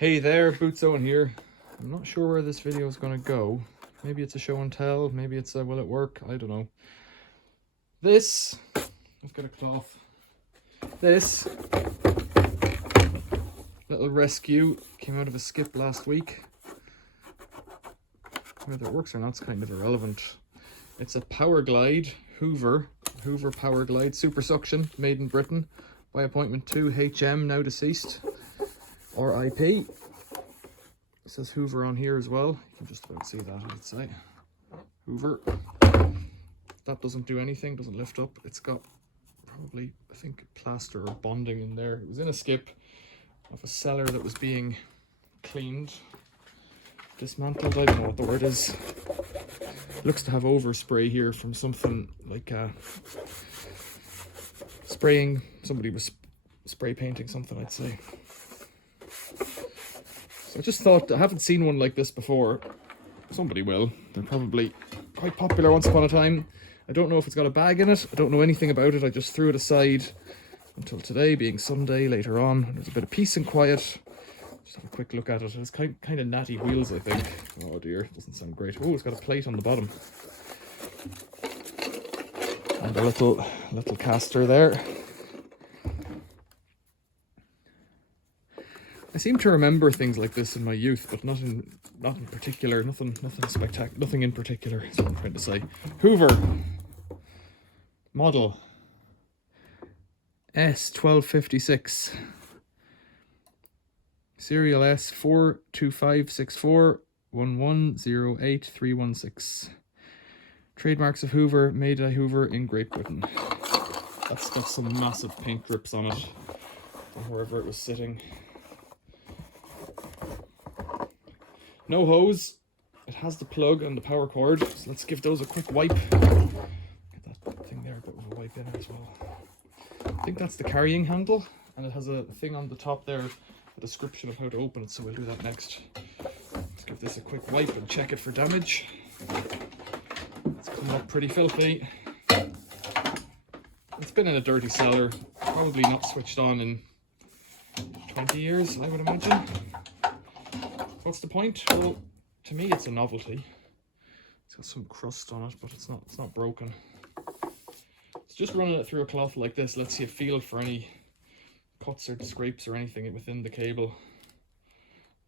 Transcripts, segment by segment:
Hey there, Boots Owen here. I'm not sure where this video is going to go. Maybe it's a show and tell, maybe it's a will it work, I don't know. This, I've got a cloth. This little rescue came out of a skip last week. Whether it works or not is kind of irrelevant. It's a Powerglide Hoover Powerglide Super Suction, made in Britain by appointment 2 HM, now deceased. RIP. It says Hoover on here as well. You can just about see that, I'd say. Hoover. That doesn't do anything, doesn't lift up. It's got probably, I think, plaster or bonding in there. It was in a skip of a cellar that was being cleaned, dismantled. I don't know what the word is. Looks to have overspray here from something like spraying. Somebody was spray painting something, I'd say. So I just thought, I haven't seen one like this before. Somebody will. They're probably quite popular once upon a time. I don't know if it's got a bag in it. I don't know anything about it. I just threw it aside until today, being Sunday, later on. There's a bit of peace and quiet. Just have a quick look at it. It's kind of natty wheels, I think. Oh dear, doesn't sound great. Oh, it's got a plate on the bottom. And a little caster there. I seem to remember things like this in my youth, but not in particular. Nothing spectacular. Nothing in particular is what I'm trying to say. Hoover. Model S4256. Serial S425641108316. Trademarks of Hoover, made by Hoover in Great Britain. That's got some massive paint drips on it, or wherever it was sitting. No hose. It has the plug and the power cord, so let's give those a quick wipe. Get that thing there, a bit of a wipe in it as well. I think that's the carrying handle, and it has a thing on the top there, a description of how to open it, so we'll do that next. Let's give this a quick wipe and check it for damage. It's coming up pretty filthy. It's been in a dirty cellar, probably not switched on in 20 years, I would imagine. What's the point? Well, to me it's a novelty. It's got some crust on it, but it's not broken. It's just running it through a cloth like this lets you feel for any cuts or scrapes or anything within the cable.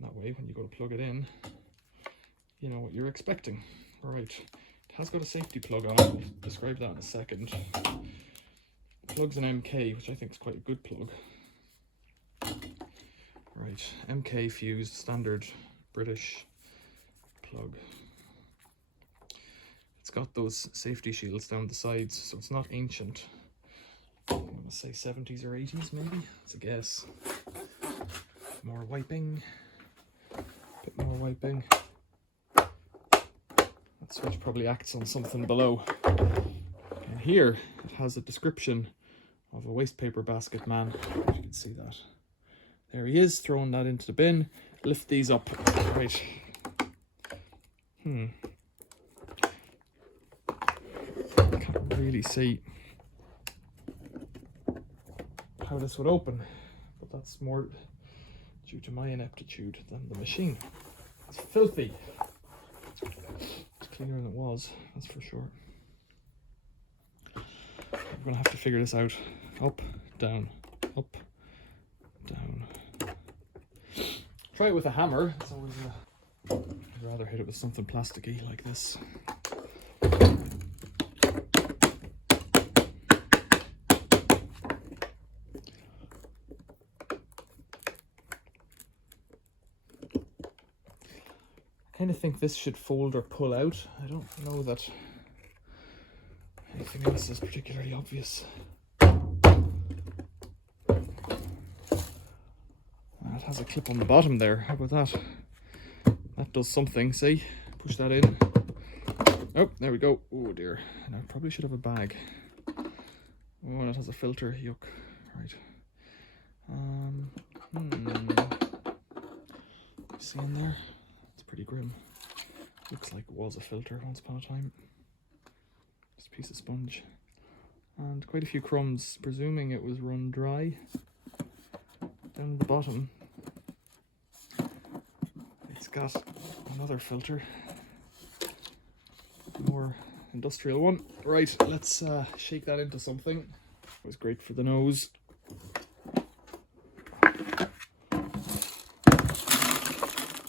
That way, when you go to plug it in, you know what you're expecting. Alright, it has got a safety plug on it. I'll describe that in a second. The plug's an MK, which I think is quite a good plug. Right, MK fused, standard British plug. It's got those safety shields down the sides, so it's not ancient. I'm going to say 70s or 80s maybe, that's a guess. More wiping, a bit more wiping. That switch probably acts on something below. And here it has a description of a waste paper basket man, if you can see that. There he is, throwing that into the bin. Lift these up. Right. Can't really see how this would open, but that's more due to my ineptitude than the machine. It's filthy. It's cleaner than it was, that's for sure. I'm gonna have to figure this out. Up, down, up, down. Try it with a hammer. It's always I'd rather hit it with something plasticky like this. I kind of think this should fold or pull out. I don't know that anything else is particularly obvious. It has a clip on the bottom there. How about that? That does something. See? Push that in. Oh, there we go. Oh dear. Now I probably should have a bag. Oh, that has a filter. Yuck. Right. See in there? It's pretty grim. Looks like it was a filter once upon a time. Just a piece of sponge. And quite a few crumbs, presuming it was run dry. Down the bottom, got another filter, more industrial one. Right, let's shake that into something. It was great for the nose.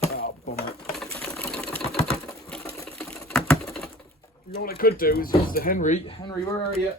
Oh, bummer. You know what I could do is use the Henry. Henry, where are you?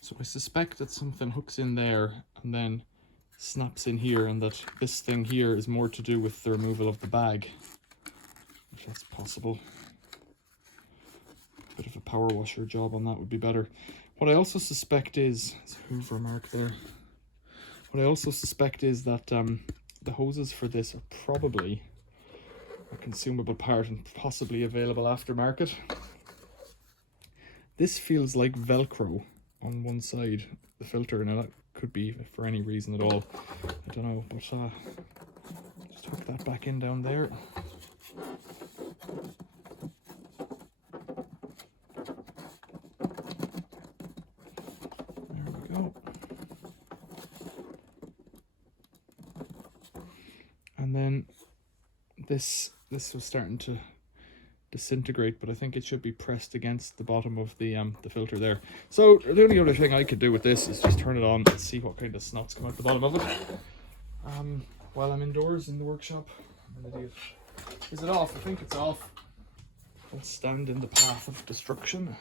So I suspect that something hooks in there and then snaps in here, and that this thing here is more to do with the removal of the bag, if that's possible. A bit of a power washer job on that would be better. What I also suspect is, there's a Hoover mark there. What I also suspect is that the hoses for this are probably a consumable part and possibly available aftermarket. This feels like Velcro on one side, the filter. Now that could be for any reason at all, I don't know, but just hook that back in down there. There we go. And then this was starting to disintegrate, but I think it should be pressed against the bottom of the filter there. So the only other thing I could do with this is just turn it on and see what kind of snots come out the bottom of it. While I'm indoors in the workshop, I'm an idiot. Is it off? I think it's off. Let's stand in the path of destruction.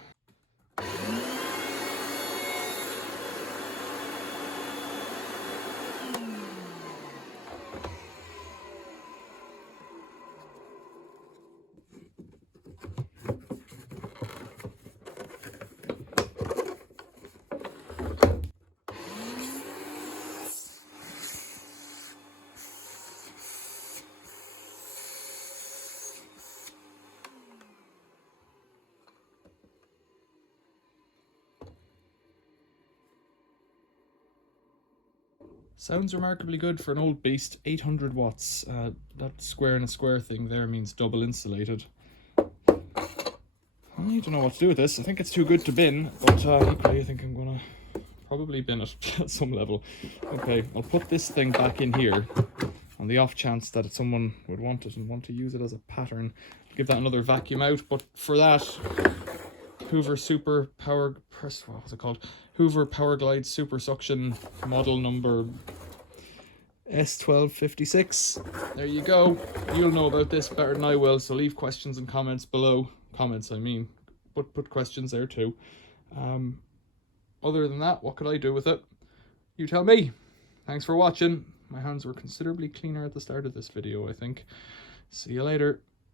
Sounds remarkably good for an old beast. 800 watts. That square and a square thing there means double insulated. I don't know what to do with this. I think it's too good to bin, but equally I think I'm gonna probably bin it at some level. Okay, I'll put this thing back in here on the off chance that someone would want it and want to use it as a pattern. Give that another vacuum out, but for that, Hoover Super Power Press, what was it called? Hoover Powerglide Super Suction model number S4256. There you go. You'll know about this better than I will, so leave questions and comments below. Comments, I mean. But put questions there too. Other than that, what could I do with it? You tell me. Thanks for watching. My hands were considerably cleaner at the start of this video, I think. See you later.